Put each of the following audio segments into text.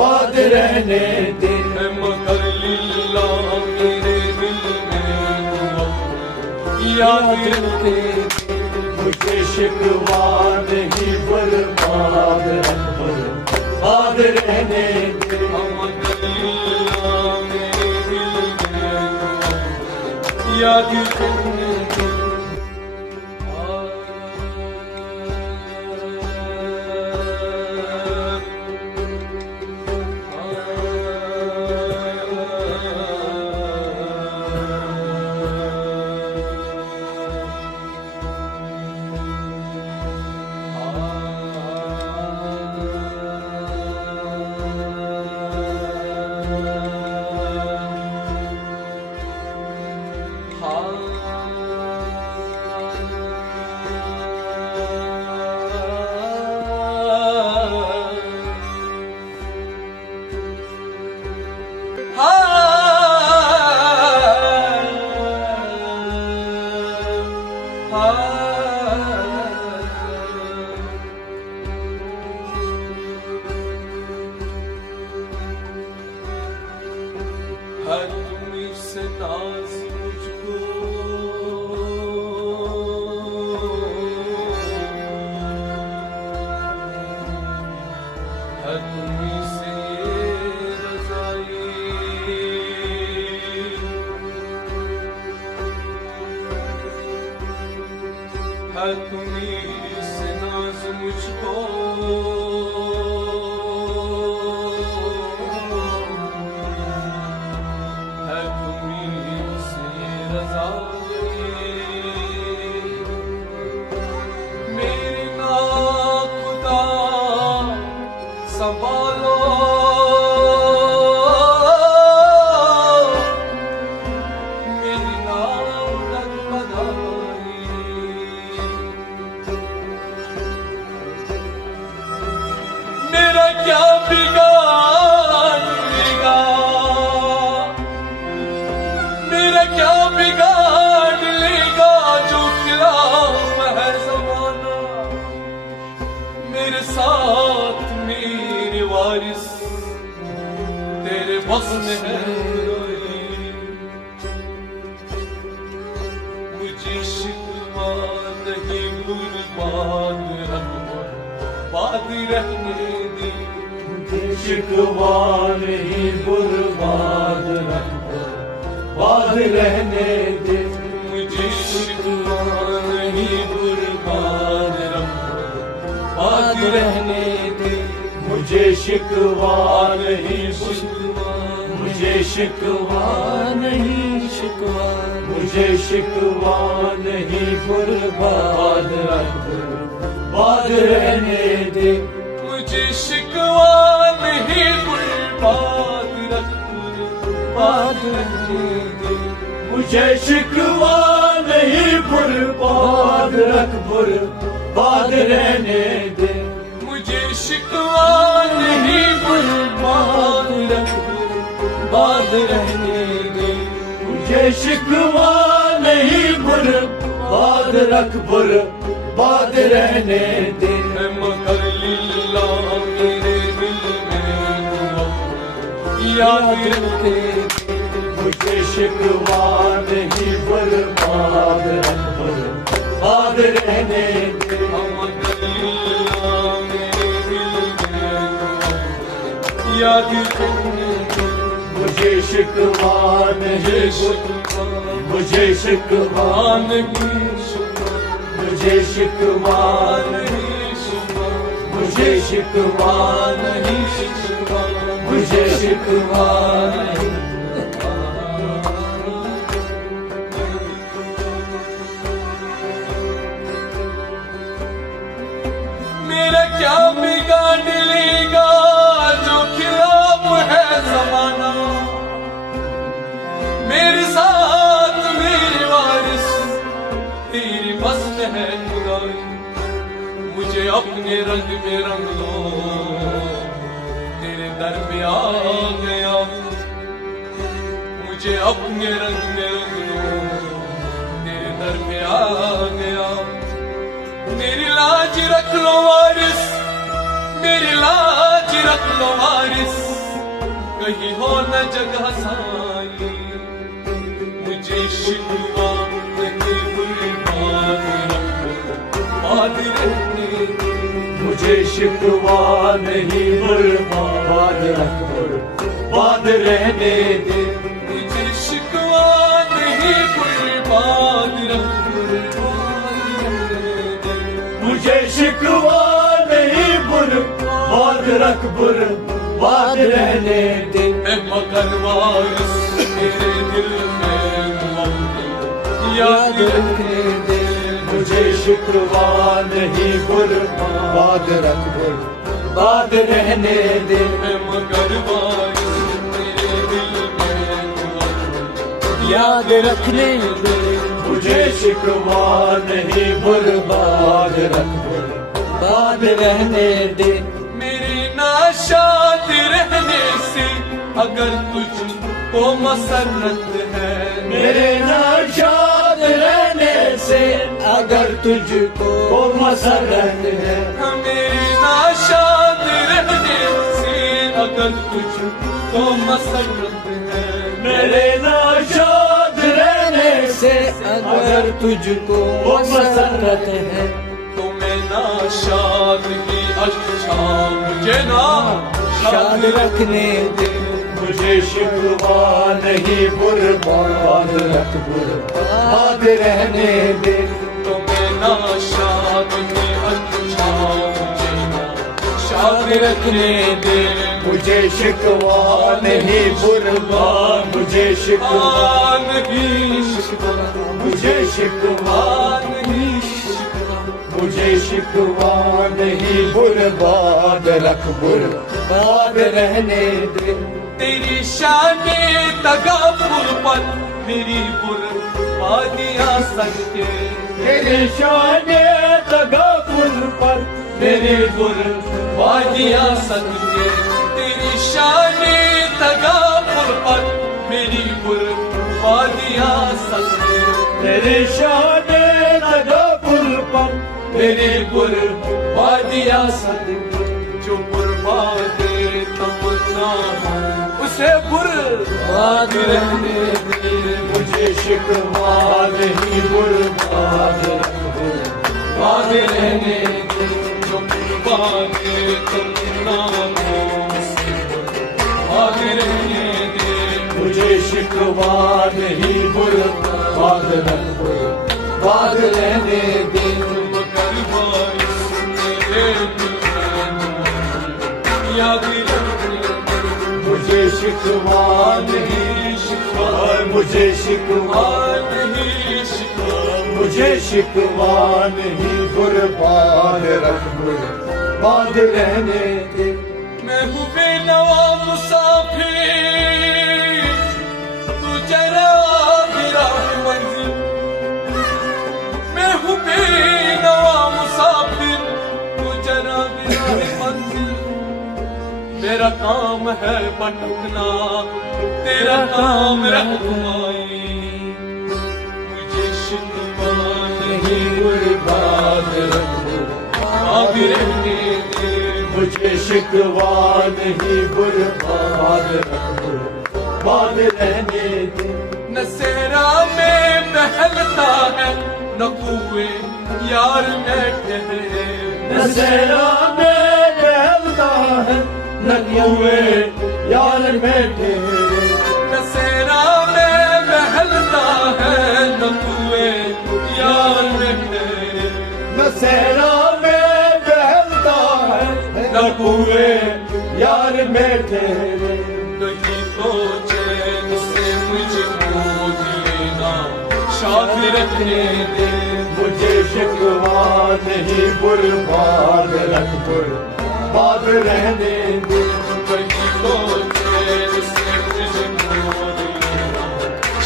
باد رہنے دے، مگر للہ میرے دل میں یاد رکھے، مجھے شکوہ نہیں برباد برباد رہنے دے، مگر للہ میرے دل میں یاد رکھے۔ ہے تمہیں سے ناز مجھ کو، ہے تمہیں سے یہ رضائی، ہے تمہیں سے ناز مجھ کو، میری ناخدا سنبھالو، میری ناخد بدھائی، میرا کیا بگاڑے گا، میرا کیا بگاڑ لے گا جو خلاف ہے زمانہ، میرے ساتھ میرے وارث تیرے بس میں ہے روئی، مجھے شکوہ نہیں برباد باد رہنے دے، مجھے شکوہ نہیں برباد باد رہنے دے، مجھے شکوہ نہیں برباد باد رہنے دے، مجھے شکوہ نہیں مجھے شکوہ نہیں مجھے شکوہ نہیں برباد باد رہنے دے، مجھے شکوہ نہیں برباد باد رہنے دے، مجھے شکوہ نہیں برباد برباد رہنے دے، مجھے شکوہ نہیں برباد باد رہنے دے، مجھے شکوہ نہیں برباد برباد رہنے دے، مگر للہ میرے دل میں یاد رکھے، مجھے شکوہ نہیں برباد برباد رہنے دے، مگر للہ میرے دل میں یاد رکھے، مجھے شکوہ نہیں مجھے شکوہ نہیں مجھے شکوہ مجھے شکوہ نہیں مجھے شکوہ نہیں، میرا کیا بگاڑ لے گا جو خلاف ہے زمانہ، میرے ساتھ میرے وارث تیری بس میں ہے خدائی، مجھے اپنے رنگ میں رنگ دو، تیرے در پہ آ گیا، مجھے اپنے رنگ میں رنگ دو، تیرے در پہ آ گیا، میری لاج رکھ لو وارث، میری لاج رکھ لو وارث، کہیں ہو نہ جگہ سائی مجھے شکوا نہیں برباد رہنے دے مجھے شکوا نہیں برباد برباد رہنے دے مجھے شکوا نہیں برباد مجھے شکوا نہیں برباد رکھ برباد رہنے دے اے مگر وارث میرے دل میں یاد رکھنے دے مجھے شکوا نہیں برباد رکھ برباد رہنے دے اے مگر وارث میرے دل میں یاد رکھنے دے مجھے شکوا نہیں برباد رکھ برباد رہنے دے میری ناشاد رہنے سے اگر تجھ کو مسرت ہے میرے ناشاد رہنے سے اگر تجھ کو مسرت ہے میری ناشاد رہنے سے اگر تجھ کو مسرت ہے میرے ناشاد رہنے سے اگر تجھ کو مسرت ہے تو میں ناشاد ہی اچھا مجھے ناشاد رکھنے دے مجھے شکوا نہیں برباد رکھ برباد رہنے دے تو میں ناشاد ہی اچھا مجھے ناشاد رکھنے دے مجھے شکوا نہیں برباد مجھے شکوا نہیں شکوا مجھے شکوا نہیں شکوا مجھے شکوا نہیں برباد رکھ برباد رہنے دے تیری شان تغافل پر میری بربادیاں سکتے تیری شان تغافل پر میری بربادیاں سکتے تیری شان تغافل پر میری بربادیاں سکتے تیری شان تغافل پر میری بربادیاں صدقے جو برباد تمنا اسے برباد رہنے دے مجھے شکوا نہیں برباد برباد رہنے دے جو برباد تمنا اسے برباد رہنے دے مجھے شکوا نہیں برباد برباد رہنے دے مگر وارث میرے دل میں یاد رکھنے دے مجھے شکوا نہیں شکوا مجھے شکوا نہیں شکوا مجھے شکوا نہیں برباد رکھ برباد رہنے دے میں ہوں بے نوا مسافر تو جرا میرا منزل میں ہوں بے نوا مسافر تو جرا میرا منزل میرا کام ہے بھٹکنا تیرا کام رہنمائی مجھے شکوا نہیں برباد رکھ برباد رہنے دے مجھے شکوا نہیں برباد رکھ برباد رہنے دے نہ صحرا میں بہلتا ہے نہ کوئے یار میں ٹھہرے نہ صحرا میں بہلتا ہے نہ کوئے یار میں ٹھہرے نہ صحرا میں بہلتا ہے نہ کوئے یار میں ٹھہرے نہ صحرا میں بہلتا ہے نہ کوئے یار میں ٹھہرے کہیں تو چین سے مجھ کو دینا شاد رکھنے دے مجھے شکوا نہیں برباد رکھ برباد رہنے دے کہیں تو چین سے مجھ کو دینا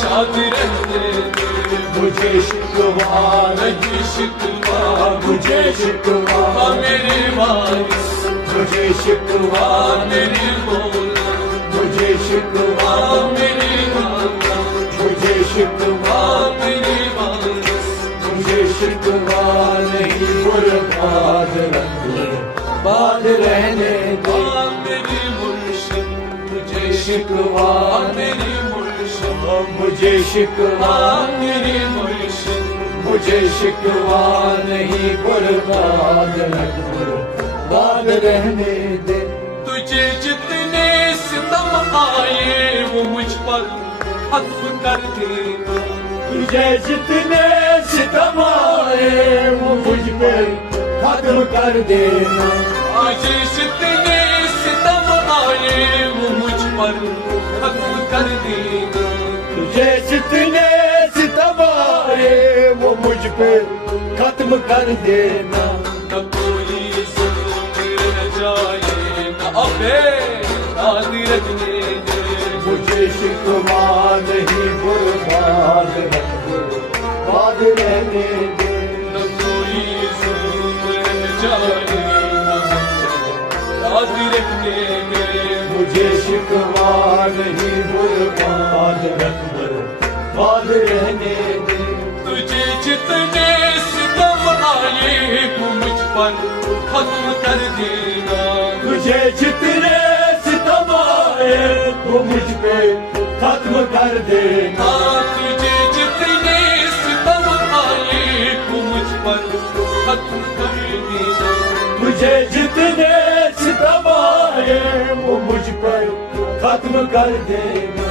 شاد رکھنے دے مجھے شکوا نہیں شکوا مجھے شکوا میرے وارث مجھے شکوا میری مولا مجھے شکوا میری مولا مجھے شکوا میری وارث مجھے شکوا نہیں برباد رکھ برباد رہنے دے میری مرشد مجھے شکوا میری مرشد مجھے شکوا میری مرشد مجھے شکوا نہیں برباد برباد رہنے دے تجھے جتنے ستم آئے وہ مجھ پر ختم کر دینا تجھے جتنے ستم آئے وہ مجھ پہ ختم کر دینا تجھے جتنے ستم آئے وہ مجھ پر ختم کر دینا تجھے جتنے ستم آئے وہ مجھ پہ ختم کر دینا نہ کوئی ظلم رہ جائے نہ ابے راضی رکھنے دے مجھے شکوا نہیں برباد رہنے دے نہ کوئی ظلم رہ جائے نہ راضی رکھنے دے مجھے شکوا نہیں برباد رہنے دے تجھے جتنے ستم آئے وہ مجھ پر ختم کر دینا تجھے جتنے ستم آئے وہ مجھ پہ ختم کر دینا تجھے جتنے ستم آئے وہ مجھ پر ختم کر دینا مجھے جتنے ستم آئے وہ مجھ پر ختم کر دینا